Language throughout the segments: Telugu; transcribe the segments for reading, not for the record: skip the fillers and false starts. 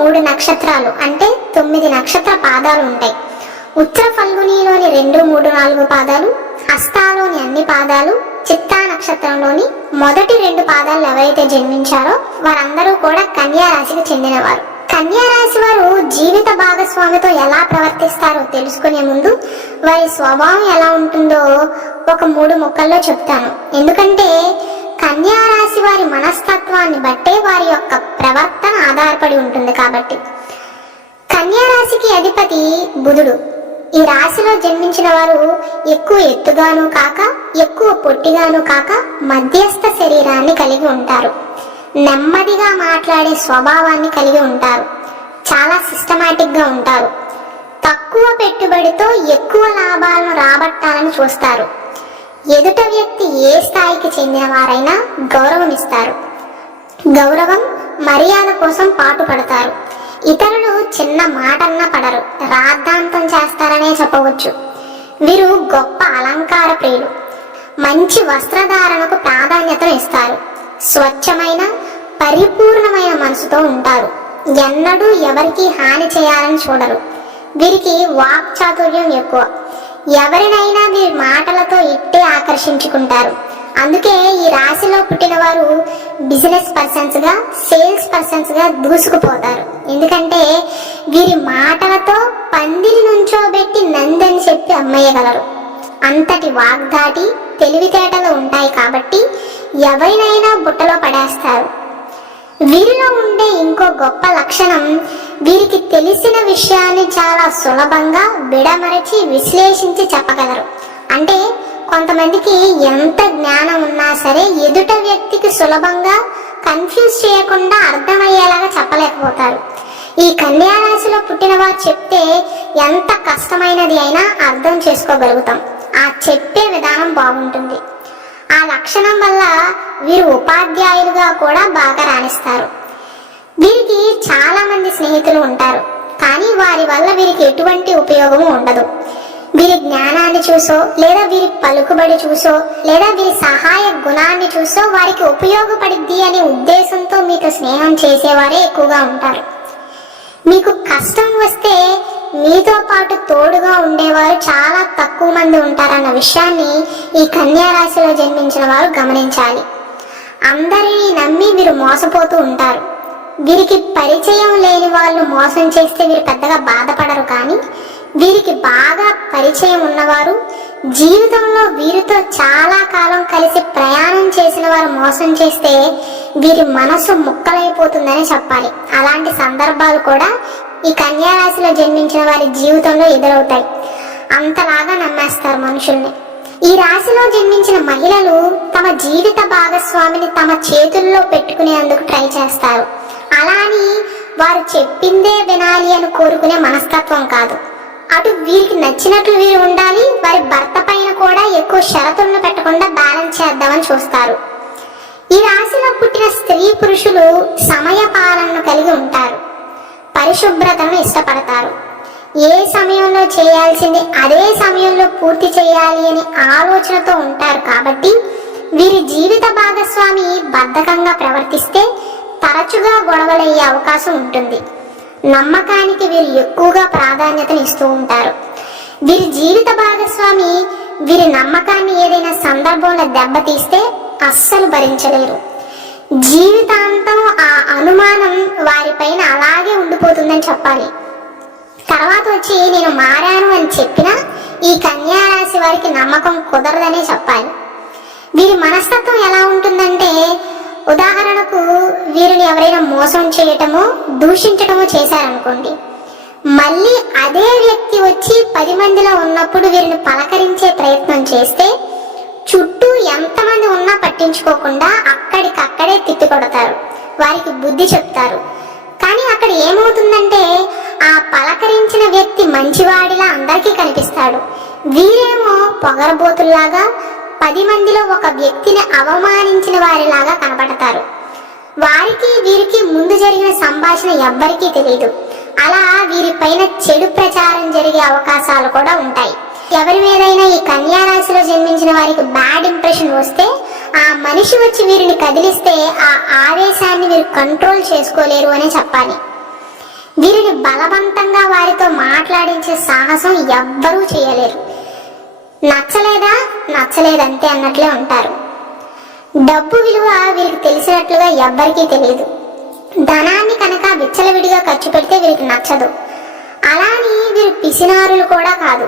3 నక్షత్రాలు అంటే 9 నక్షత్ర పాదాలు ఉంటాయి. ఉత్తర ఫల్గునిలోని 2, 3, 4 పాదాలు, హస్తాలోని అన్ని పాదాలు, చిత్తా నక్షత్రంలోని మొదటి 2 పాదాలు ఎవరైతే జన్మించారో వారందరూ కూడా కన్యా రాశికి చెందినవారు. కన్యా రాశి వారు జీవిత భాగస్వామితో ఎలా ప్రవర్తిస్తారో తెలుసుకునే ముందు వారి స్వభావం ఎలా ఉంటుందో ఒక 3 ముక్కల్లో చెప్తాను. ఎందుకంటే కన్యా రాశి వారి మనస్తత్వాన్ని బట్టే వారి యొక్క ప్రవర్తన ఆధారపడి ఉంటుంది కాబట్టి. కన్యా రాశికి అధిపతి బుధుడు. ఈ రాశిలో జన్మించిన వారు ఎక్కువ ఎత్తుగాను కాక ఎక్కువ పొట్టిగాను కాక మధ్యస్థ శరీరాన్ని కలిగి ఉంటారు. నెమ్మదిగా మాట్లాడే స్వభావాన్ని కలిగి ఉంటారు. చాలా సిస్టమాటిక్ గా ఉంటారు. తక్కువ పెట్టుబడితో ఎక్కువ లాభాలను రాబట్టాలని చూస్తారు. ఎదుట వ్యక్తి ఏ స్థాయికి చెందిన వారైనా గౌరవం ఇస్తారు. గౌరవం మర్యాద కోసం పాటుపడతారు. ఇతరులు చిన్న మాటన్నా పడరు, రాద్ధాంతం చేస్తారనే చెప్పవచ్చు. వీరు గొప్ప అలంకార ప్రియులు. మంచి వస్త్రధారణకు ప్రాధాన్యతను ఇస్తారు. స్వచ్ఛమైన పరిపూర్ణమైన మనసుతో ఉంటారు. ఎన్నడూ ఎవరికి హాని చేయాలని చూడరు. వీరికి వాక్ చాతుర్యం ఎక్కువ. ఎవరినైనా వీరి మాటలతో ఇట్టే ఆకర్షించుకుంటారు. అందుకే ఈ రాశిలో పుట్టిన వారు బిజినెస్ పర్సన్స్ గా, సేల్స్ పర్సన్స్ గా దూసుకుపోతారు. ఎందుకంటే వీరి మాటలతో పందిరి నుంచోబెట్టి నందని చెప్పి అమ్మయ్యగలరు. అంతటి వాగ్దాటి తెలివితేటలు ఉంటాయి కాబట్టి ఎవరినైనా బుట్టలో పడేస్తారు. వీరిలో ఉండే ఇంకో గొప్ప లక్షణం, వీరికి తెలిసిన విషయాన్ని చాలా సులభంగా విడమరచి విశ్లేషించి చెప్పగలరు. అంటే కొంతమందికి ఎంత జ్ఞానం ఉన్నా సరే ఎదుట వ్యక్తికి సులభంగా కన్ఫ్యూజ్ చేయకుండా అర్థమయ్యేలాగా చెప్పలేకపోతారు. ఈ కన్యా రాశిలో పుట్టిన వారు చెప్తే ఎంత కష్టమైనది అయినా అర్థం చేసుకోగలుగుతాం. ఆ చెప్పే విధానం బాగుంటుంది. ఆ లక్షణం వల్ల వీరు ఉపాధ్యాయులుగా కూడా బాగా రాణిస్తారు. వీరికి చాలా మంది స్నేహితులు ఉంటారు, కానీ వారి వల్ల వీరికి ఎటువంటి ఉపయోగము ఉండదు. వీరి జ్ఞానాన్ని చూసో లేదా వీరి పలుకుబడి చూసో లేదా వీరి సహాయ గుణాన్ని చూసో వారికి ఉపయోగపడిద్ది అనే ఉద్దేశంతో మీతో స్నేహం చేసేవారే ఎక్కువగా ఉంటారు. మీకు కష్టం వస్తే మీతో పాటు తోడుగా ఉండేవారు చాలా తక్కువ మంది ఉంటారన్న విషయాన్ని ఈ కన్యా రాశిలో జన్మించిన వారు గమనించాలి. అందరినీ నమ్మి వీరు మోసపోతూ ఉంటారు. వీరికి పరిచయం లేని వాళ్ళు మోసం చేస్తే వీరు పెద్దగా బాధపడరు, కానీ వీరికి బాగా పరిచయం ఉన్నవారు, జీవితంలో వీరితో చాలా కాలం కలిసి ప్రయాణం చేసిన వారు మోసం చేస్తే వీరి మనసు ముక్కలైపోతుందని చెప్పాలి. అలాంటి సందర్భాలు కూడా ఈ కన్యా రాశిలో జన్మించిన వారి జీవితంలో ఎదురవుతాయి. అంతలాగా నమ్మేస్తారు మనుషుల్ని. ఈ రాశిలో జన్మించిన మహిళలు తమ జీవిత భాగస్వామిని తమ చేతుల్లో పెట్టుకునేందుకు ట్రై చేస్తారు. అలా అని వారు చెప్పిందే వినాలి అని కోరుకునే మనస్తత్వం కాదు. అటు వీరికి నచ్చినట్లు వీరు ఉండాలి, వారి భర్త పైన కూడా ఎక్కువ షరతులను పెట్టకుండా బ్యాలెన్స్ చేద్దామని చూస్తారు. ఈ రాశిలో పుట్టిన స్త్రీ పురుషులు సమయ పాలనను కలిగి ఉంటారు. పరిశుభ్రతను ఇష్టపడతారు. ఏ సమయంలో చేయాల్సింది అదే సమయంలో పూర్తి చేయాలి అనే ఆలోచనతో ఉంటారు. కాబట్టి వీరి జీవిత భాగస్వామి బద్ధకంగా ప్రవర్తిస్తే తరచుగా గొడవలయ్యే అవకాశం ఉంటుంది. నమ్మకానికి వీరు ఎక్కువగా ప్రాధాన్యతను ఇస్తూ ఉంటారు. వీరి జీవిత భాగస్వామి వీరి నమ్మకాన్ని ఏదైనా సందర్భంలో దెబ్బతీస్తే అస్సలు భరించలేరు. జీవితాంతం ఆ అనుమానం వారిపైన అలాగే ఉండిపోతుందని చెప్పాలి. తర్వాత వచ్చి నేను మారాను అని చెప్పినా ఈ కన్యా రాశి వారికి నమ్మకం కుదరదనే చెప్పాలి. వీరి మనస్తత్వం ఎలా ఉంటుందంటే, ఉదాహరణకు వీరిని ఎవరైనా మోసం చేయటమో దూషించటమో చేశారనుకోండి, మళ్ళీ అదే వ్యక్తి వచ్చి 10 మందిలో ఉన్నప్పుడు వీరిని పలకరించే ప్రయత్నం చేస్తే చుట్టూ ఎంతమంది ఉన్నా పట్టించుకోకుండా అక్కడికక్కడే తిప్పి కొడతారు, వారికి బుద్ధి చెప్తారు. కానీ అక్కడ ఏమవుతుందంటే ఆ పలకరించిన వ్యక్తి మంచివాడిలా అందరికీ కనిపిస్తాడు. వీరేమో పొగరబోతుల్లాగా 10 మందిలో ఒక వ్యక్తిని అవమానించిన వారిలాగా కనబడతారు. వారికి వీరికి ముందు జరిగిన సంభాషణ ఎవ్వరికీ తెలియదు. అలా వీరిపైన చెడు ప్రచారం జరిగే అవకాశాలు కూడా ఉంటాయి. ఎవరి మీదైనా ఈ కన్యా రాశిలో జన్మించిన వారికి బ్యాడ్ ఇంప్రెషన్ వస్తే ఆ మనిషి వచ్చి వీరిని కదిలిస్తే ఆ ఆవేశాన్ని వీరు కంట్రోల్ చేసుకోలేరు అనే చెప్పాలి. వీరిని బలవంతంగా వారితో మాట్లాడించే సాహసం ఎవ్వరూ చేయలేరు. నచ్చలేదా నచ్చలేదంతే అన్నట్లే ఉంటారు. డబ్బు విలువ వీరికి తెలిసినట్లుగా ఎవ్వరికీ తెలియదు. ధనాన్ని కనుక విచ్చలవిడిగా ఖర్చు పెడితే వీరికి నచ్చదు. అలాని వీరు పిసినారులు కూడా కాదు.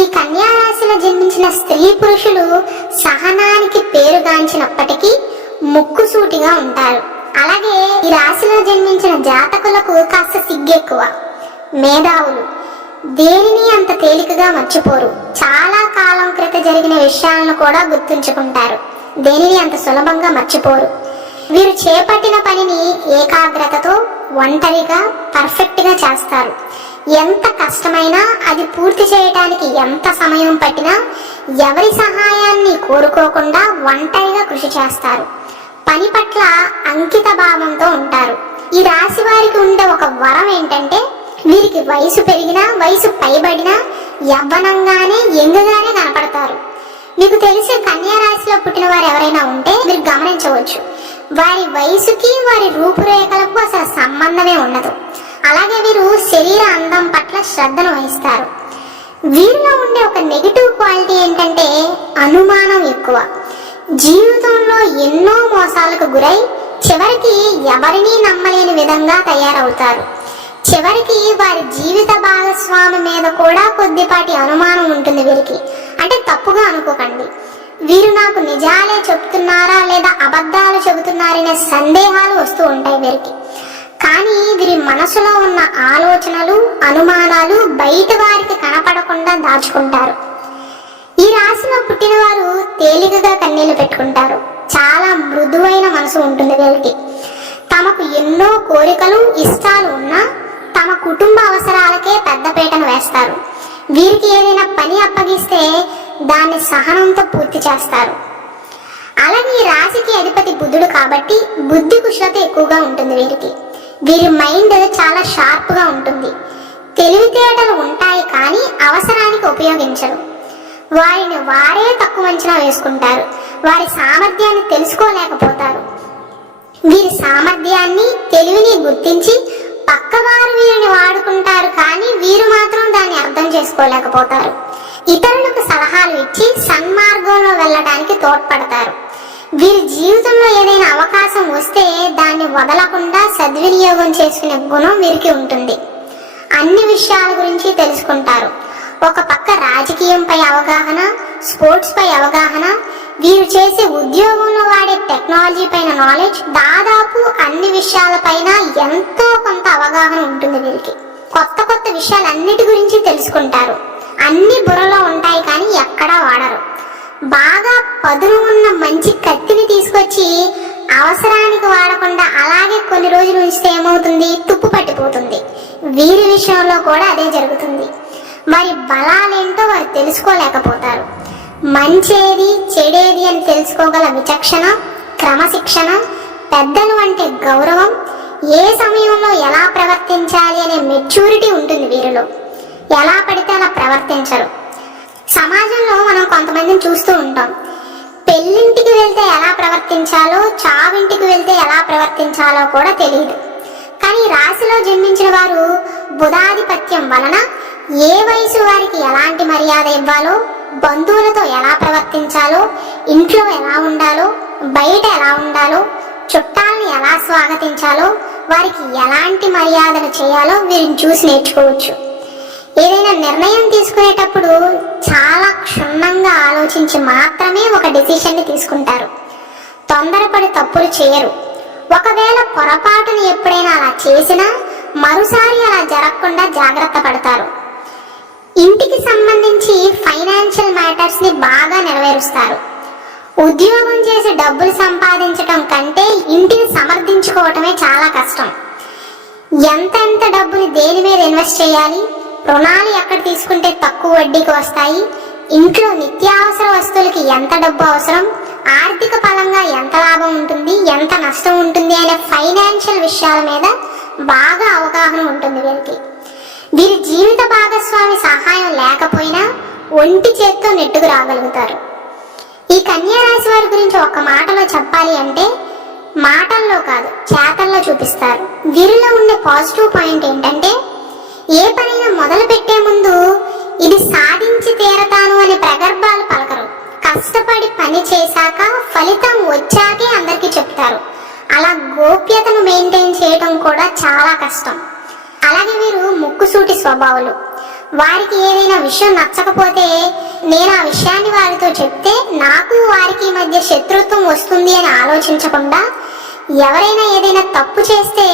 ఈ కన్యా రాశిలో జన్మించిన స్త్రీ పురుషులు సహనానికి పేరుగాంచినప్పటికీ ముక్కుసూటిగా ఉంటారు. అలాగే ఈ రాశిలో జన్మించిన జాతకులకు కాస్త సిగ్గెక్కువ. మేధావులు, దేనిని అంత తేలికగా మర్చిపోరు. చాలా కాలం క్రితం జరిగిన విషయాలను కూడా గుర్తుంచుకుంటారు. దేనిని అంత సులభంగా మర్చిపోరు. వీరు చేపట్టిన పనిని ఏకాగ్రతతో ఒంటరిగా పర్ఫెక్ట్గా చేస్తారు. ఎంత కష్టమైనా అది పూర్తి చేయడానికి ఎంత సమయం పట్టినా ఎవరి సహాయాన్ని కోరుకోకుండా ఒంటరిగా కృషి చేస్తారు. పని పట్ల అంకిత భావంతో ఉంటారు. ఈ రాశి వారికి ఉండే ఒక వరం ఏంటంటే వీరికి వయసు పెరిగినా వయసు పైబడినా యవ్వనంగానే యంగ్గానే కనపడతారు. మీకు తెలిసే కన్యా రాశిలో పుట్టిన వారు ఎవరైనా ఉంటే మీరు గమనించవచ్చు, వారి వయసుకి వారి రూపురేఖలకు అసలు సంబంధమే ఉండదు. అలాగే వీరు శరీర అందం పట్ల శ్రద్ధను వహిస్తారు. వీరిలో ఉండే ఒక నెగిటివ్ క్వాలిటీ ఏంటంటే అనుమానం ఎక్కువ. జీవితంలో ఎన్నో మోసాలకు గురై చివరికి ఎవరినీ నమ్మలేని విధంగా తయారవుతారు. చివరికి వారి జీవిత భాగస్వామి మీద కూడా కొద్దిపాటి అనుమానం ఉంటుంది వీరికి. అంటే తప్పుగా అనుకోకండి, వీరు నాకు నిజాలే చెప్తున్నారా లేదా అబద్ధాలు చెబుతున్నారనే సందేహాలు వస్తూ ఉంటాయి వీరికి. కానీ వీరి మనసులో ఉన్న ఆలోచనలు అనుమానాలు బయట వారికి కనపడకుండా దాచుకుంటారు. ఈ రాశిలో పుట్టిన వారు తేలికగా కన్నీళ్లు పెట్టుకుంటారు. చాలా మృదువైన మనసు ఉంటుంది వీరికి. తమకు ఎన్నో కోరికలు ఇష్టాలు ఉన్నా తమ కుటుంబ అవసరాలకే పెద్దపీటను వేస్తారు. వీరికి ఏదైనా పని అప్పగిస్తే దాన్ని సహనంతో పూర్తి చేస్తారు. అలాగే ఈ రాశికి అధిపతి బుధుడు కాబట్టి బుద్ధి కుశలత ఎక్కువగా ఉంటుంది వీరికి. వీరి మైండ్ చాలా షార్ప్గా ఉంటుంది. తెలివితేటలు ఉంటాయి కానీ అవసరానికి ఉపయోగించరు. వారిని వారే తక్కువ అంచనా వేసుకుంటారు. వారి సామర్థ్యాన్ని తెలుసుకోలేకపోతారు. వీరి సామర్థ్యాన్ని తెలివిని గుర్తించి పక్కవారు వీరిని వాడుకుంటారు కానీ వీరు మాత్రం దాన్ని అర్థం చేసుకోలేకపోతారు. ఇతరులకు సలహాలు ఇచ్చి సన్మార్గంలో వెళ్ళడానికి తోడ్పడతారు. వీరి జీవితంలో ఏదైనా అవకాశం వస్తే దాన్ని వదలకుండా సద్వినియోగం చేసుకునే గుణం వీరికి ఉంటుంది. అన్ని విషయాల గురించి తెలుసుకుంటారు. ఒక పక్క రాజకీయంపై అవగాహన, స్పోర్ట్స్ పై అవగాహన, వీరు చేసే ఉద్యోగంలో వాడే టెక్నాలజీ పైన నాలెడ్జ్, దాదాపు అన్ని విషయాలపైన ఎంతో కొంత అవగాహన ఉంటుంది వీరికి. కొత్త కొత్త విషయాలన్నిటి గురించి తెలుసుకుంటారు. అన్ని బుర్రలో ఉంటాయి కానీ ఎక్కడా వాడరు. బాగా పదును ఉన్న మంచి కత్తిని తీసుకొచ్చి అవసరానికి వాడకుండా అలాగే కొన్ని రోజులు ఉంచితే ఏమవుతుంది, తుప్పు పట్టిపోతుంది. వీరి విషయంలో కూడా అదే జరుగుతుంది. వారి బలాలేంటో వారు తెలుసుకోలేకపోతారు. మంచేది చెడేది అని తెలుసుకోగల విచక్షణ, క్రమశిక్షణ, పెద్దలు అంటే గౌరవం, ఏ సమయంలో ఎలా ప్రవర్తించాలి అనే మెచ్యూరిటీ ఉంటుంది వీరిలో. ఎలా పడితే అలా ప్రవర్తించరు. సమాజంలో మనం కొంతమందిని చూస్తూ ఉంటాం. పెళ్ళింటికి వెళ్తే ఎలా ప్రవర్తించాలో, చావింటికి వెళ్తే ఎలా ప్రవర్తించాలో కూడా తెలియదు. కానీ రాశిలో జన్మించిన వారు బుధాధిపత్యం వలన ఏ వయసు వారికి ఎలాంటి మర్యాద ఇవ్వాలో, బంధువులతో ఎలా ప్రవర్తించాలో, ఇంట్లో ఎలా ఉండాలో, బయట ఎలా ఉండాలో, చుట్టాలని ఎలా స్వాగతించాలో, వారికి ఎలాంటి మర్యాదలు చేయాలో వీరిని చూసి నేర్చుకోవచ్చు. ఏదైనా నిర్ణయం తీసుకునేటప్పుడు చాలా క్షుణ్ణంగా ఆలోచించి మాత్రమే ఒక డెసిషన్ని తీసుకుంటారు. తొందరపడి తప్పులు చేయరు. ఒకవేళ పొరపాటును ఎప్పుడైనా అలా చేసినా మరోసారి అలా జరగకుండా జాగ్రత్త పడతారు. ఇంటికి సంబంధించి ఫైనాన్షియల్ మ్యాటర్స్ ని బాగా నెరవేరుస్తారు. ఉద్యోగం చేసి డబ్బులు సంపాదించడం కంటే ఇంటిని సమర్థించుకోవటమే చాలా కష్టం. ఎంతెంత డబ్బుని దేని మీద ఇన్వెస్ట్ చేయాలి, రుణాలు ఎక్కడ తీసుకుంటే తక్కువ వడ్డీకి వస్తాయి, ఇంట్లో నిత్యావసర వస్తువులకి ఎంత డబ్బు అవసరం, ఆర్థిక పరంగా ఎంత లాభం ఉంటుంది, ఎంత నష్టం ఉంటుంది అనే ఫైనాన్షియల్ విషయాల మీద బాగా అవగాహన ఉంటుంది వీరికి. వీరి జీవిత భాగస్వామి సహాయం లేకపోయినా ఒంటి చేత్తో నెట్టుకు రాగలుగుతారు. ఈ కన్యా రాశి వారి గురించి ఒక మాటలో చెప్పాలి అంటే మాటల్లో కాదు చేతల్లో చూపిస్తారు. వీరిలో ఉండే పాజిటివ్ పాయింట్ ఏంటంటే ఏ పనైనా మొదలు పెట్టే ముందు ఇది సాధించి తీరతాను అనే ప్రగర్భాలు పలకరు. కష్టపడి పని చేశాక ఫలితం వచ్చాకే అందరికీ చెప్తారు. అలా గోప్యతను మెయింటైన్ చేయడం కూడా చాలా కష్టం. అలాగే వీరు ముక్కుసూటి స్వభావాలు. వారికి ఏదైనా విషయం నచ్చకపోతే నేను ఆ విషయాన్ని వారితో చెప్తే నాకు వారికి మధ్య శత్రుత్వం వస్తుంది అని ఆలోచించకుండా, ఎవరైనా ఏదైనా తప్పు చేస్తే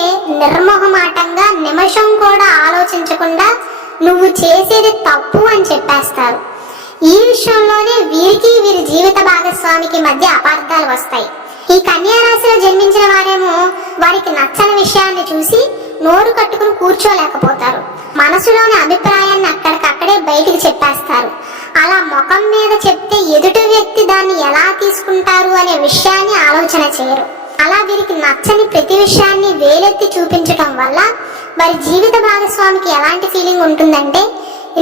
నిర్మోహమాటంగా నిమిషం కూడా ఆలోచించకుండా నువ్వు చేసేది తప్పు అని చెప్పేస్తారు. ఈ విషయంలోనే వీరికి వీరి జీవిత భాగస్వామికి మధ్య అపార్థాలు వస్తాయి. ఈ కన్యా రాశిలో జన్మించిన వారేమో వారికి నచ్చని విషయాన్ని చూసి నోరు కట్టుకుని కూర్చోలేకపోతారు. మనసులోని అభిప్రాయాన్ని అక్కడికక్కడే బయటికి చెప్పేస్తారు. అలా ముఖం మీద చెప్తే ఎదుటి వ్యక్తి దాన్ని ఎలా తీసుకుంటారు అనే విషయాన్ని ఆలోచన చేయరు. అలా వీరికి నచ్చని ప్రతి విషయాన్ని వేలెత్తి చూపించటం వల్ల వారి జీవిత భాగస్వామికి ఎలాంటి ఫీలింగ్ ఉంటుందంటే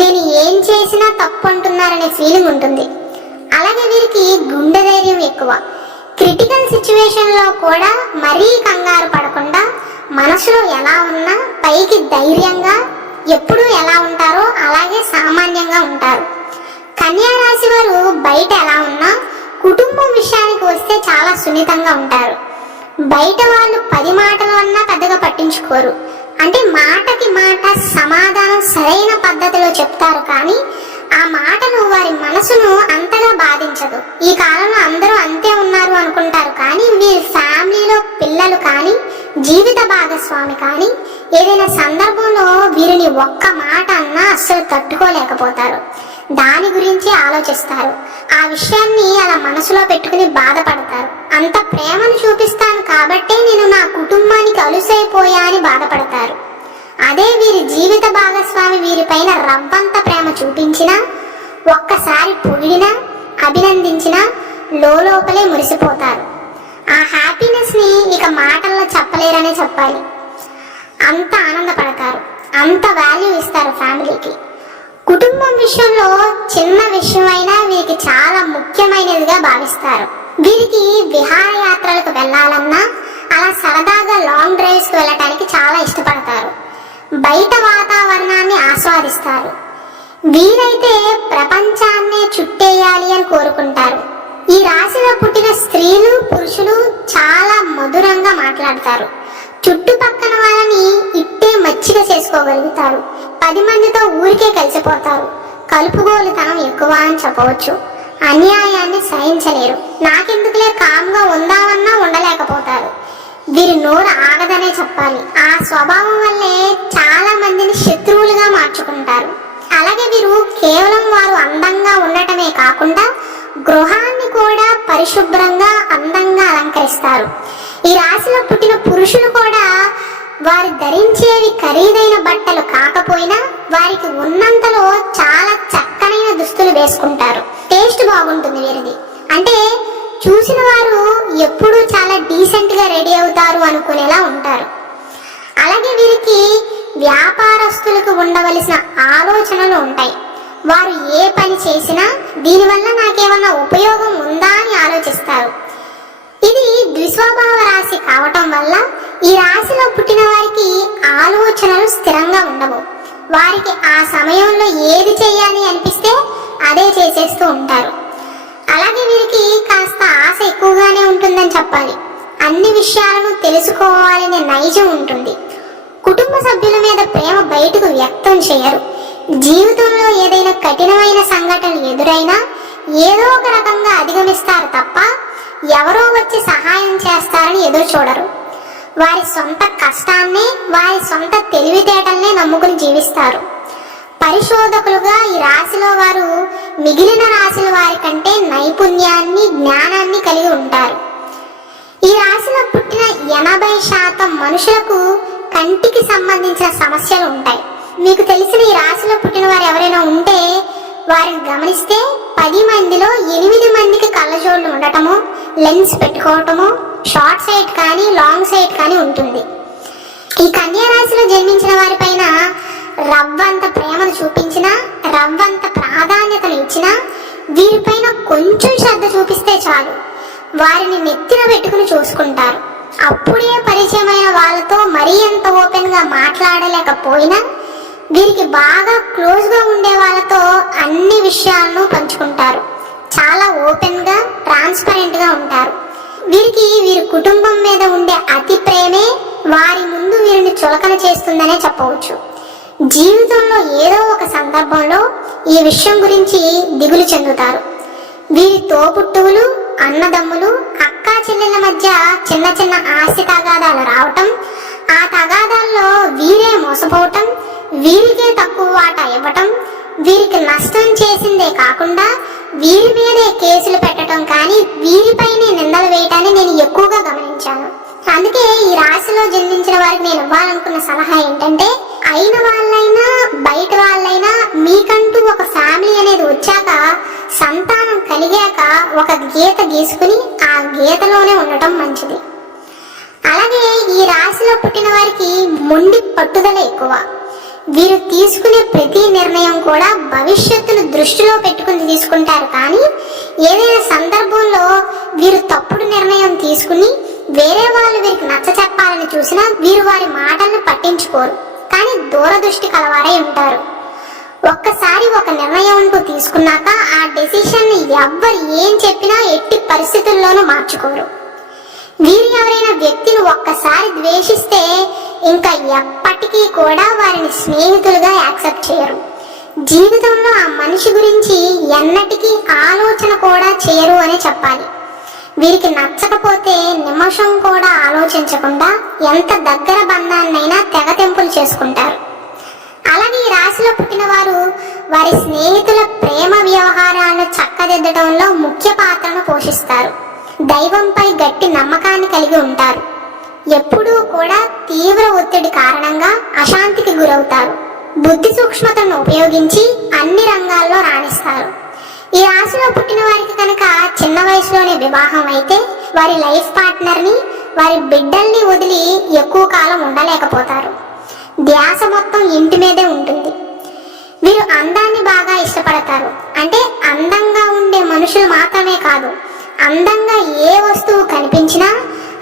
నేను ఏం చేసినా తప్పు అంటున్నారనే ఫీలింగ్ ఉంటుంది. అలాగే వీరికి గుండె ధైర్యం ఎక్కువ. క్రిటికల్ సిచ్యువేషన్ లో కూడా మరీ కంగారు పడకుండా మనసులో ఎలా ఉన్నా పైకి ధైర్యంగా ఎప్పుడూ ఎలా ఉంటారో అలాగే సామాన్యంగా ఉంటారు. కన్యా రాశి వారు బయట ఎలా ఉన్నా కుటుంబం విషయానికి వస్తే చాలా సున్నితంగా ఉంటారు. బయట వాళ్ళు 10 మాటలు అన్నా పెద్దగా పట్టించుకోరు. అంటే మాటకి మాట సమాధానం సరైన పద్ధతిలో చెప్తారు, కానీ ఆ మాటలు వారి మనసును అంతగా బాధించదు. ఈ కాలంలో అందరూ అంతే ఉన్నారు అనుకుంటారు, కానీ వీరి ఫ్యామిలీలో పిల్లలు కానీ జీవిత భాగస్వామి కానీ ఏదైనా సందర్భంలో వీరిని ఒక్క మాట అన్నా అస్సలు తట్టుకోలేకపోతారు. దాని గురించి ఆలోచిస్తారు. ఆ విషయాన్ని అలా మనసులో పెట్టుకుని బాధపడతారు. అంత ప్రేమను చూపిస్తాను కాబట్టే నేను నా కుటుంబానికి అలుసైపోయా అని బాధపడతారు. అదే వీరి జీవిత భాగస్వామి వీరిపైన రవ్వంత ప్రేమ చూపించినా, ఒక్కసారి పొగిడినా, అభినందించినా లోపలే మురిసిపోతారు. ఆ హ్యాపీనెస్ ని ఇక మాటల్లో చెప్పలేరనే చెప్పాలి. అంత ఆనందపడతారు, అంత వాల్యూ ఇస్తారు ఫ్యామిలీకి. కుటుంబం విషయంలో చిన్న విషయమైనా వీరికి చాలా ముఖ్యమైనదిగా భావిస్తారు. వీరికి విహారయాత్రలకు వెళ్ళాలన్నా, అలా సరదాగా లాంగ్ డ్రైవ్స్ కి వెళ్ళటానికి చాలా ఇష్టపడతారు. బయట వాతావరణాన్ని ఆస్వాదిస్తారు. వీరైతే ప్రపంచాన్నే చుట్టేయాలి అని కోరుకుంటారు. ఈ రాశిలో పుట్టిన స్త్రీలు పురుషులు చాలా మధురంగా మాట్లాడతారు. చుట్టుపక్కన వాళ్ళని ఇట్టే మచ్చిక చేసుకోగలుగుతారు. 10 మందితో ఊరికే కలిసిపోతారు. కలుపుగోలుతనం ఎక్కువ అని చెప్పవచ్చు. అన్యాయాన్ని సహించలేరు. నాకెందుకులే కామ్గా ఉందామన్నా ఉండలేకపోతారు. వీరి నోరు ఆగదనే చెప్పాలి. ఆ స్వభావం వల్లే చాలా మందిని శత్రువులుగా మార్చుకుంటారు. అలాగే వీరు కేవలం వారు అందంగా ఉండటమే కాకుండా గృహాన్ని కూడా పరిశుభ్రంగా అందంగా అలంకరిస్తారు. ఈ రాశిలో పుట్టిన పురుషులు కూడా వారు ధరించేవి ఖరీదైన బట్టలు కాకపోయినా వారికి ఉన్నంతలో చాలా చక్కనైన దుస్తులు వేసుకుంటారు. టేస్ట్ బాగుంటుంది వీరిది. అంటే చూసిన వారు ఎప్పుడూ చాలా డీసెంట్ గా రెడీ అవుతారు అనుకునేలా ఉంటారు. అలాగే వీరికి వ్యాపారస్తులకు ఉండవలసిన ఆలోచనలు ఉంటాయి. వారు ఏ పని చేసినా దీనివల్ల నాకేమన్నా ఉపయోగం ఉందా అని ఆలోచిస్తారు. ఇది ద్విస్వభావ రాశి కావటం వల్ల ఈ రాశిలో పుట్టిన వారికి ఆలోచనలు స్థిరంగా ఉండవు. వారికి ఆ సమయంలో ఏది చేయాలి అనిపిస్తే అదే చేసేస్తూ ఉంటారు. అలాగే వీరికి కాస్త ఆశ ఎక్కువగానే ఉంటుందని చెప్పాలి. అన్ని విషయాలను తెలుసుకోవాలనే నైజం ఉంటుంది. కుటుంబ సభ్యుల మీద ప్రేమ బయటకు వ్యక్తం చేయరు. జీవితంలో ఏదైనా కఠినమైన సంఘటనలు ఎదురైనా ఏదో ఒక రకంగా అధిగమిస్తారు తప్ప ఎవరో వచ్చి సహాయం చేస్తారని ఎదురు చూడరు. వారి సొంత కష్టాన్నే వారి సొంత తెలివితేటల్నే నమ్ముకుని జీవిస్తారు. పరిశోధకులుగా ఈ రాశిలో వారు మిగిలిన రాశుల వారి కంటే నైపుణ్యాన్ని జ్ఞానాన్ని కలిగి ఉంటారు. ఈ రాశిలో పుట్టిన 80% మనుషులకు కంటికి సంబంధించిన సమస్యలు ఉంటాయి. మీకు తెలిసిన ఈ రాశిలో పుట్టిన వారు ఎవరైనా ఉంటే వారిని గమనిస్తే 10 మందిలో 8 మందికి కళ్ళజోళ్ళు ఉండటము, లెన్స్ పెట్టుకోవటము, షార్ట్ సైట్ కానీ లాంగ్ సైట్ కానీ ఉంటుంది. ఈ కన్యా రాశిలో జన్మించిన వారిపైన రవ్వంత ప్రేమను చూపించినా, రవ్వంత ప్రాధాన్యతను ఇచ్చినా వీరిపైన కొంచెం శ్రద్ధ చూపిస్తే చాలు వారిని నెత్తిన పెట్టుకుని చూసుకుంటారు. అప్పుడే పరిచయమైన వాళ్ళతో మరీ ఎంత ఓపెన్గా మాట్లాడలేకపోయినా వీరికి బాగా క్లోజ్గా ఉండే వాళ్ళతో అన్ని విషయాలను పంచుకుంటారు. చాలా ఓపెన్గా ట్రాన్స్పరెంట్గా ఉంటారు. వీరికి వీరి కుటుంబం మీద ఉండే అతి ప్రేమే వారి ముందు వీరిని చులకన చేస్తుందనే చెప్పవచ్చు. జీవితంలో ఏదో ఒక సందర్భంలో ఈ విషయం గురించి దిగులు చెందుతారు. వీరి తోబుట్టువులు, అన్నదమ్ములు, అక్కా చెల్లెల మధ్య చిన్న చిన్న ఆస్తి తగాదాలు రావటం, ఆ తగాదాల్లో వీరే మోసపోవటం, వీరికే తక్కువ వాటా ఇవ్వటం, వీరికి నష్టం చేసిందే కాకుండా వీరి మీదే కేసులు పెట్టడం కానీ వీరిపైనే నిందలు వేయటాన్ని నేను ఎక్కువగా గమనించాను. అందుకే ఈ రాశిలో జన్మించిన వారికి నేను ఇవ్వాలనుకున్న సలహా ఏంటంటే, అయిన వాళ్ళైనా బయట వాళ్ళైనా మీకంటూ ఒక ఫ్యామిలీ అనేది వచ్చాక, సంతానం కలిగాక ఒక గీత గీసుకుని ఆ గీతలోనే ఉండటం మంచిది. అలాగే ఈ రాశిలో పుట్టిన వారికి మొండి పట్టుదల ఎక్కువ. వీరు తీసుకునే ప్రతి నిర్ణయం కూడా భవిష్యత్తును దృష్టిలో పెట్టుకుని తీసుకుంటారు. కానీ ఏదైనా సందర్భంలో వీరు తప్పుడు నిర్ణయం తీసుకుని వేరే వాళ్ళు వీరికి నచ్చ చెప్పాలని చూసినా వీరు వారి మాటలను పట్టించుకోరు. కానీ దూరదృష్టి కలవారై ఉంటారు. ఒక్కసారి ఒక నిర్ణయం అంటూ తీసుకున్నాక ఆ డెసిషన్ ఎవ్వరు ఏం చెప్పినా ఎట్టి పరిస్థితుల్లోనూ మార్చుకోరు. వీరు ఎవరైనా వ్యక్తిని ఒక్కసారి ద్వేషిస్తే ఇంకా ఎప్పటికీ కూడా వారిని స్నేహితులుగా యాక్సెప్ట్ చేయరు. జీవితంలో ఆ మనిషి గురించి ఎన్నటికీ ఆలోచన కూడా చేయరు అని చెప్పాలి. వీరికి నచ్చకపోతే నిమిషం కూడా ఆలోచించకుండా ఎంత దగ్గర బంధాన్నైనా తెగతెంపులు చేసుకుంటారు. అలాగే ఈ రాశిలో పుట్టిన వారు వారి స్నేహితుల ప్రేమ వ్యవహారాలను చక్కదిద్దడంలో ముఖ్య పాత్రను పోషిస్తారు. దైవంపై గట్టి నమ్మకాన్ని కలిగి ఉంటారు. ఎప్పుడూ కూడా తీవ్ర ఒత్తిడి కారణంగా అశాంతికి గురవుతారు. బుద్ధి సూక్ష్మతను ఉపయోగించి అన్ని రంగాల్లో రాణిస్తారు. ఈ రాశిలో పుట్టిన వారికి కనుక చిన్న వయసులోనే వివాహం అయితే వారి లైఫ్ పార్ట్నర్ని, వారి బిడ్డల్ని వదిలి ఎక్కువ కాలం ఉండలేకపోతారు. ధ్యాస మొత్తం ఇంటి మీదే ఉంటుంది. వీరు అందాన్ని బాగా ఇష్టపడతారు. అంటే అందంగా ఉండే మనుషులు మాత్రమే కాదు, అందంగా ఏ వస్తువు కనిపించినా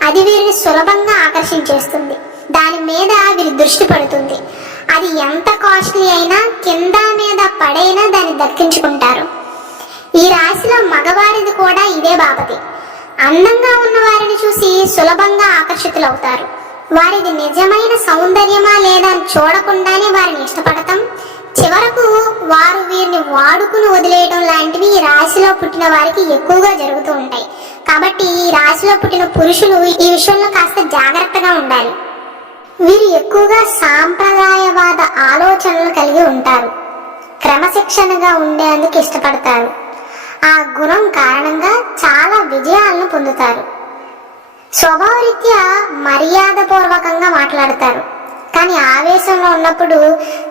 అది వీరిని సులభంగా ఆకర్షించేస్తుంది. దాని మీద వీరి దృష్టి పడుతుంది. అది ఎంత కాస్ట్లీ అయినా కింద మీద పడైనా దాన్ని దక్కించుకుంటారు. ఈ రాశిలో మగవారిది కూడా ఇదే బాపతి. అందంగా ఉన్న వారిని చూసి సులభంగా ఆకర్షితులవుతారు. వారిది నిజమైన సౌందర్యమా లేదా అని చూడకుండానే వారిని ఇష్టపడటం, చివరకు వారు వీరిని వాడుకుని వదిలేయడం లాంటివి ఈ రాశిలో పుట్టిన వారికి ఎక్కువగా జరుగుతూ ఉంటాయి. కాబట్టి ఈ రాశిలో పుట్టిన పురుషులు ఈ విషయంలో కాస్త జాగ్రత్తగా ఉండాలి. వీరు ఎక్కువగా సాంప్రదాయవాద ఆలోచనలు కలిగి ఉంటారు. క్రమశిక్షణగా ఉండేందుకు ఇష్టపడతారు. ఆ గుణం కారణంగా చాలా విజయాలను పొందుతారు. స్వభావరీత్యా మర్యాదపూర్వకంగా మాట్లాడతారు. కానీ ఆవేశంలో ఉన్నప్పుడు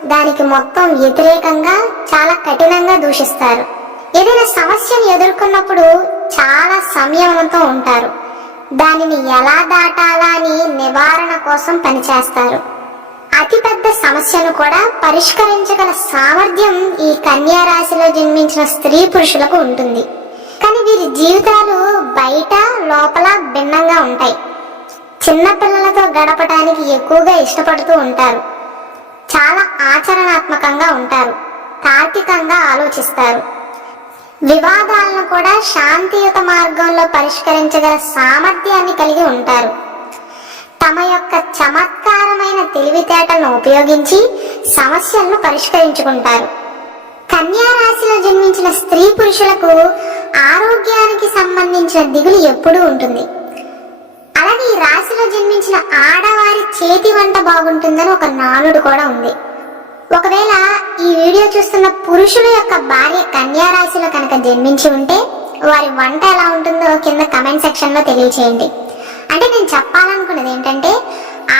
దానికి మొత్తం వ్యతిరేకంగా చాలా కఠినంగా దూషిస్తారు. ఏదైనా సమస్యను ఎదుర్కొన్నప్పుడు చాలా సంయమనంతో ఉంటారు. దానిని ఎలా దాటాలా అని నివారణ కోసం పనిచేస్తారు. అతిపెద్ద సమస్యను కూడా పరిష్కరించగల సామర్థ్యం ఈ కన్యా రాశిలో జన్మించిన స్త్రీ పురుషులకు ఉంటుంది. కానీ వీరి జీవితాలు బయట లోపల భిన్నంగా ఉంటాయి. చిన్నపిల్లలతో గడపడానికి ఎక్కువగా ఇష్టపడుతూ ఉంటారు. చాలా ఆచరణాత్మకంగా ఉంటారు. తార్కికంగా ఆలోచిస్తారు. వివాదాలను కూడా శాంతియుత మార్గంలో పరిష్కరించగల సామర్థ్యాన్ని కలిగి ఉంటారు. తమ యొక్క చమత్కారమైన తెలివితేటలను ఉపయోగించి సమస్యలను పరిష్కరించుకుంటారు. కన్యా రాశిలో జన్మించిన స్త్రీ పురుషులకు ఆరోగ్యానికి సంబంధించిన దిగులు ఎప్పుడూ ఉంటుంది. అలాగే ఈ రాశిలో జన్మించిన ఆడవారి చేతి వంట బాగుంటుందని ఒక నానుడు కూడా ఉంది. ఒకవేళ ఈ వీడియో చూస్తున్న పురుషుల యొక్క భార్య కన్యా రాశిలో కనుక జన్మించి ఉంటే వారి వంట ఎలా ఉంటుందో కింద కమెంట్ సెక్షన్ లో తెలియచేయండి. అంటే నేను చెప్పాలనుకున్నది ఏంటంటే,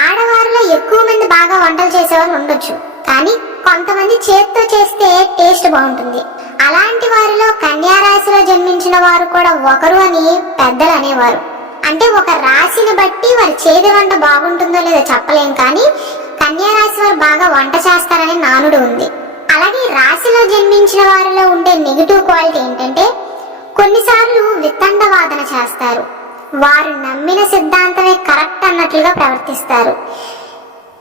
ఆడవారిలో ఎక్కువ మంది బాగా వంటలు చేసేవారు ఉండొచ్చు, కానీ కొంతమంది చేత్తో చేస్తే టేస్ట్ బాగుంటుంది. అలాంటి వారిలో కన్యా రాశిలో జన్మించిన వారు కూడా ఒకరు అని పెద్దలు అనేవారు. అంటే ఒక రాశిని బట్టి వారి చేతి వంట బాగుంటుందో లేదో చెప్పలేం, కానీ కన్యా రాశి వారు బాగా వంట చేస్తారనే నానుడు ఉంది. అలాగే రాశిలో జన్మించిన వారిలో ఉండే నెగిటివ్ క్వాలిటీ ఏంటంటే, కొన్నిసార్లు వితండ వాదన చేస్తారు. వారు నమ్మిన సిద్ధాంతమే కరెక్ట్ అన్నట్లుగా ప్రవర్తిస్తారు.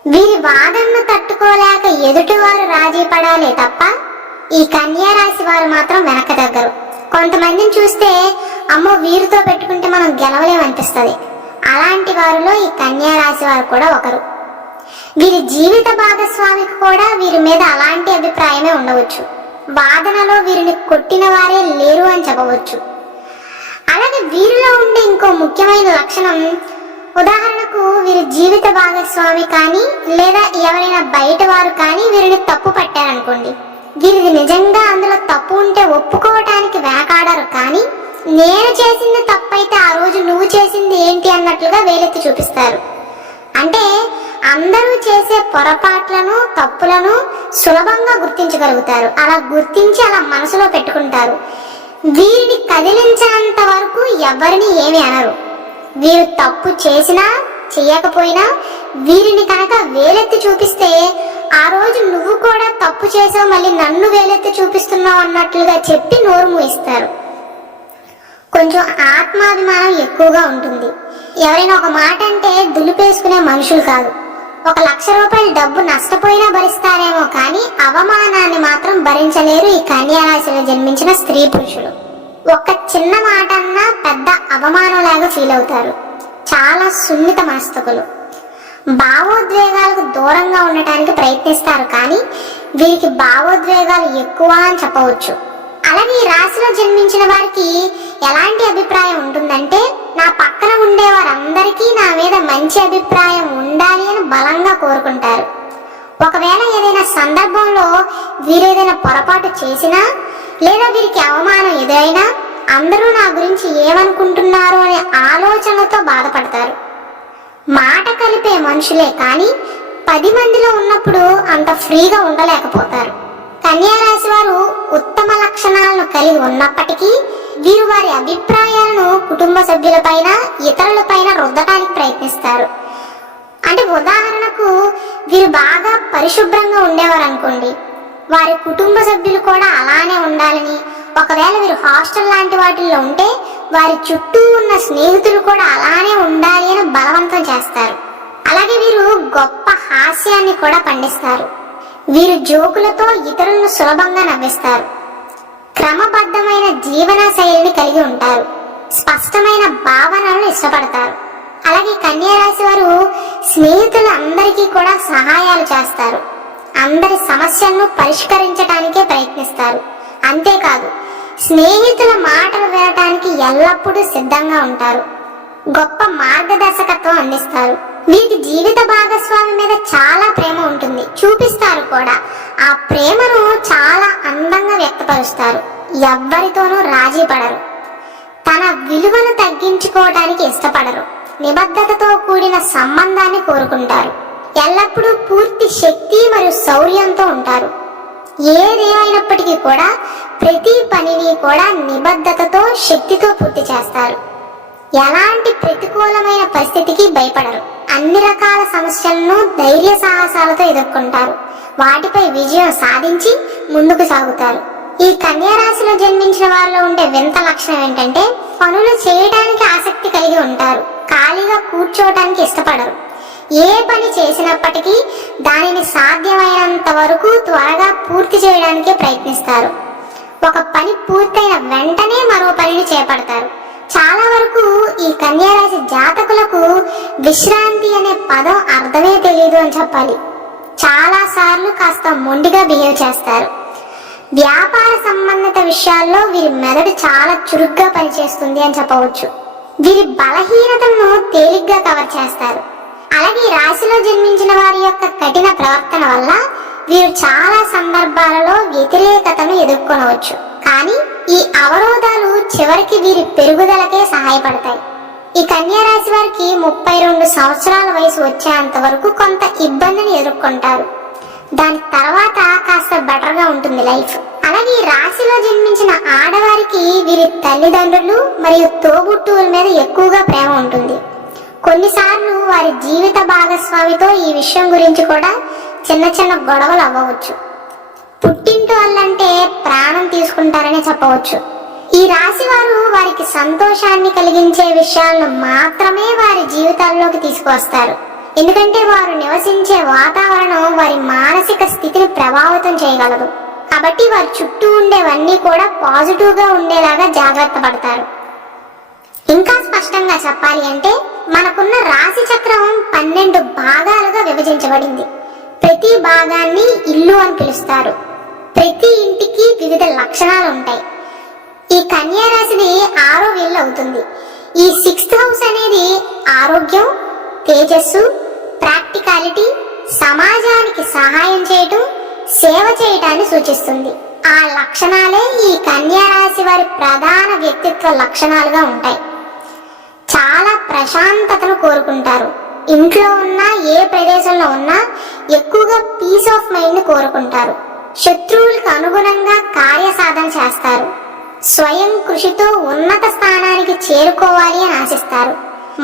వీరి వాదనను తట్టుకోలేక ఎదుటివారు రాజీ పడాలే తప్ప ఈ కన్యా రాశి వారు మాత్రం వెనక దగ్గరు. కొంతమందిని చూస్తే అమ్మో వీరితో పెట్టుకుంటే మనం గెలవలేమనిపిస్తుంది. అలాంటి వారిలో ఈ కన్యా రాశి వారు కూడా ఒకరు. వీరి జీవిత భాగస్వామికి కూడా వీరి మీద అలాంటి అభిప్రాయమే ఉండవచ్చు. వాదనలో వీరిని కొట్టిన వారే లేరు అని చెప్పవచ్చు. అలాగే వీరిలో ఉండే ఇంకో ముఖ్యమైన లక్షణం, ఉదాహరణకు వీరి జీవిత భాగస్వామి కానీ లేదా ఎవరైనా బయట వారు కానీ వీరిని తప్పు పట్టారనుకోండి, వీరిది నిజంగా అందులో తప్పు ఉంటే ఒప్పుకోవటానికి వెనకాడరు. కానీ నేను చేసింది తప్పైతే ఆ రోజు నువ్వు చేసింది ఏంటి అన్నట్లుగా వేలెత్తి చూపిస్తారు. అంటే అందరూ చేసే పొరపాట్లను తప్పులను సులభంగా గుర్తించగలుగుతారు. అలా గుర్తించి అలా మనసులో పెట్టుకుంటారు. వీరిని కదిలించినంత వరకు ఎవరిని ఏమి అనరు. వీరు తప్పు చేసినా చెయ్యకపోయినా వీరిని కనుక వేలెత్తి చూపిస్తే ఆ రోజు నువ్వు కూడా తప్పు చేసావు, మళ్ళీ నన్ను వేలెత్తి చూపిస్తున్నావు అన్నట్లుగా చెప్పి నోరు మూయిస్తారు. కొంచెం ఆత్మాభిమానం ఎక్కువగా ఉంటుంది. ఎవరైనా ఒక మాట అంటే దులిపేసుకునే మనుషులు కాదు. 1,00,000 రూపాయల డబ్బు నష్టపోయినా భరిస్తారేమో కానీ అవమానాన్ని మాత్రం భరించలేరు ఈ కన్యా రాశిలో జన్మించిన స్త్రీ పురుషులు. ఒక చిన్న మాట అన్నా పెద్ద అవమానంలాగా ఫీల్ అవుతారు. చాలా సున్నిత మనస్తకులు. భావోద్వేగాలకు దూరంగా ఉండటానికి ప్రయత్నిస్తారు. కానీ వీరికి భావోద్వేగాలు ఎక్కువ అని చెప్పవచ్చు. అలాగే ఈ రాశిలో జన్మించిన వారికి ఎలాంటి అభిప్రాయం ఉంటుందంటే, నా పక్కన ఉండే వారందరికీ నా మీద మంచి అభిప్రాయం ఉండాలి అని బలంగా కోరుకుంటారు. ఒకవేళ ఏదైనా సందర్భంలో వీరేదైనా పొరపాటు చేసినా లేదా వీరికి అవమానం ఎదురైనా అందరూ నా గురించి ఏమనుకుంటున్నారు అనే ఆలోచనతో బాధపడతారు. మాట కలిపే మనుషులే కానీ 10 మందిలో ఉన్నప్పుడు అంత ఫ్రీగా ఉండలేకపోతారు. కన్యా రాశి వారు ఉత్తమ లక్షణాలను కలిగి ఉన్నప్పటికీ వీరు వారి అభిప్రాయాలను కుటుంబ సభ్యులపైన ఇతరులపైన రుద్దటానికి ప్రయత్నిస్తారు. అంటే ఉదాహరణకు వీరు బాగా పరిశుభ్రంగా ఉండేవారు అనుకోండి, వారి కుటుంబ సభ్యులు కూడా అలానే ఉండాలని, ఒకవేళ వీరు హాస్టల్ లాంటి వాటిల్లో ఉంటే వారి చుట్టూ ఉన్న స్నేహితులు కూడా అలానే ఉండాలి అని బలవంతం చేస్తారు. అలాగే వీరు గొప్ప హాస్యాన్ని కూడా పండిస్తారు. వీరు జోకులతో ఇతరులను సులభంగా నవ్విస్తారు. క్రమబద్ధమైన జీవన శైలిని కలిగి ఉంటారు. స్పష్టమైన భావనలను ఇష్టపడతారు. అలాగే కన్యా రాశి వారు స్నేహితులందరికీ కూడా సహాయాలు చేస్తారు. అందరి సమస్యలను పరిష్కరించడానికే ప్రయత్నిస్తారు. అంతేకాదు స్నేహితుల మాటలు వినటానికి ఎల్లప్పుడూ సిద్ధంగా ఉంటారు. గొప్ప మార్గదర్శకత్వం అందిస్తారు. వీరికి జీవిత భాగస్వామి మీద చాలా ప్రేమ ఉంటుంది, చూపిస్తారు కూడా. ఆ ప్రేమను చాలా అందంగా వ్యక్తపరుస్తారు. ఎవ్వరితోనూ రాజీ పడరు. తన విలువను తగ్గించుకోవడానికి ఇష్టపడరు. నిబద్ధతతో కూడిన సంబంధాన్ని కోరుకుంటారు. ఎల్లప్పుడూ పూర్తి శక్తి మరియు శౌర్యంతో ఉంటారు. ఏదేమైనప్పటికీ కూడా ప్రతి పనిని కూడా నిబద్ధతతో శక్తితో పూర్తి చేస్తారు. ఎలాంటి ప్రతికూలమైన పరిస్థితికి భయపడరు. అన్ని రకాల సమస్యలను ధైర్య సాహసాలతో ఎదుర్కొంటారు. వాటిపై విజయం సాధించి ముందుకు సాగుతారు. ఈ కన్యా రాశిలో జన్మించిన వారిలో ఉండే వింత లక్షణం ఏంటంటే, పనులు చేయడానికి ఆసక్తి కలిగి ఉంటారు. ఖాళీగా కూర్చోవడానికి ఇష్టపడరు. ఏ పని చేసినప్పటికీ దానిని సాధ్యమైనంత వరకు త్వరగా పూర్తి చేయడానికే ప్రయత్నిస్తారు. ఒక పని పూర్తయిన వెంటనే మరో పనిని చేపడతారు. చాలా వరకు ఈ కన్యా రాశి జాతకులకు విశ్రాంతి అనే పదం అర్థమే తెలియదు అని చెప్పాలి. చాలా సార్లు కాస్త మొండిగా బిహేవ్ చేస్తారు. వ్యాపార సంబంధిత విషయాల్లో వీరి మెదడు చాలా చురుగ్గా పనిచేస్తుంది అని చెప్పవచ్చు. వీరి బలహీనతలను తేలిగ్గా కవర్ చేస్తారు. అలాగే ఈ రాశిలో జన్మించిన వారి యొక్క కఠిన ప్రవర్తన వల్ల వీరు చాలా సందర్భాలలో వ్యతిరేకతను ఎదుర్కొనవచ్చు. కానీ ఈ అవరోధాలు చివరికి వీరి పెరుగుదలకే సహాయపడతాయి. ఈ కన్యా రాశి వారికి 32 సంవత్సరాల వయసు వచ్చేంత వరకు కొంత ఇబ్బందిని ఎదుర్కొంటారు. దాని తర్వాత కాస్త బెటర్ గా ఉంటుంది లైఫ్. అలాగే ఈ రాశిలో జన్మించిన ఆడవారికి వీరి తల్లిదండ్రులు మరియు తోబుట్టువుల మీద ఎక్కువగా ప్రేమ ఉంటుంది. కొన్నిసార్లు వారి జీవిత భాగస్వామితో ఈ విషయం గురించి కూడా చిన్న చిన్న గొడవలు అవ్వవచ్చు. పుట్టింటి వాళ్ళంటే ప్రాణం తీసుకుంటారని చెప్పవచ్చు. ఈ రాశి వారు వారికి సంతోషాన్ని కలిగించే విషయాలను మాత్రమే వారి జీవితాల్లోకి తీసుకువస్తారు. ఎందుకంటే వారు నివసించే వాతావరణం వారి మానసిక స్థితిని ప్రభావితం చేయగలదు. కాబట్టి వారి చుట్టూ ఉండేవన్నీ కూడా పాజిటివ్ గా ఉండేలాగా జాగ్రత్త పడతారు. ఇంకా స్పష్టంగా చెప్పాలి అంటే మనకున్న రాశి చక్రం 12 భాగాలుగా విభజించబడింది. ప్రతి భాగాన్ని ఇల్లు అని పిలుస్తారు. ప్రతి ఇంటికి వివిధ లక్షణాలు ఉంటాయి. ఈ కన్యా రాశిది 6వ ఇల్లు అవుతుంది. ఈ 6th హౌస్ అనేది ఆరోగ్యం, తేజస్సు, ప్రాక్టికాలిటీ, సమాజానికి సహాయం చేయటం, సేవ చేయటాన్ని సూచిస్తుంది. ఆ లక్షణాలే ఈ కన్యా రాశి వారి ప్రధాన వ్యక్తిత్వ లక్షణాలుగా ఉంటాయి. చాలా ప్రశాంతతను కోరుకుంటారు. ఇంట్లో ఉన్నా ఏ ప్రదేశంలో ఉన్నా ఎక్కువగా పీస్ ఆఫ్ మైండ్ ని కోరుకుంటారు. శత్రువులకు అనుగుణంగా కార్యసాధన చేస్తారు. స్వయం కృషితో ఉన్నత స్థానానికి చేరుకోవాలి అని ఆశిస్తారు.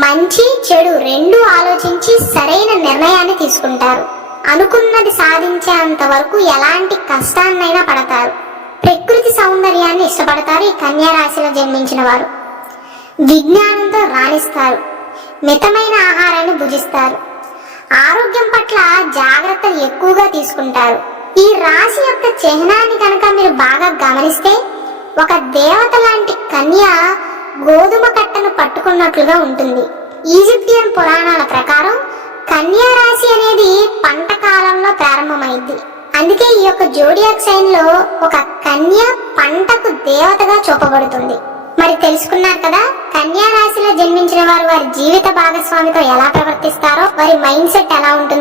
మంచి చెడు రెండూ ఆలోచించి సరైన నిర్ణయాన్ని తీసుకుంటారు. అనుకున్నది సాధించేంత వరకు ఎలాంటి కష్టాన్నైనా పడతారు. ప్రకృతి సౌందర్యాన్ని ఇష్టపడతారు ఈ కన్యా రాశిలో జన్మించిన వారు. విజ్ఞానంతో రాణిస్తారు. మితమైన ఆహారాన్ని భుజిస్తారు. ఆరోగ్యం పట్ల జాగ్రత్తలు ఎక్కువగా తీసుకుంటారు. ఈ రాశి యొక్క చిహ్నాన్ని కనుక మీరు బాగా గమనిస్తే ఒక దేవత లాంటి కన్య గోధుమ కట్టను పట్టుకున్నట్లుగా ఉంటుంది. ఈజిప్షియన్ పురాణాల ప్రకారం కన్యా రాశి అనేది పంట కాలంలో ప్రారంభమైంది. అందుకే ఈ యొక్క జోడియాక్ సైన్ లో ఒక కన్య పంటకు దేవతగా చూపబడుతుంది. మరి తెలుసుకున్నారు కదా, కన్యా రాశిలో జన్మించిన వారు వారి జీవిత భాగస్వామితో ఎలా ప్రవర్తిస్తారో, వారి మైండ్ సెట్ ఎలా ఉంటుందో.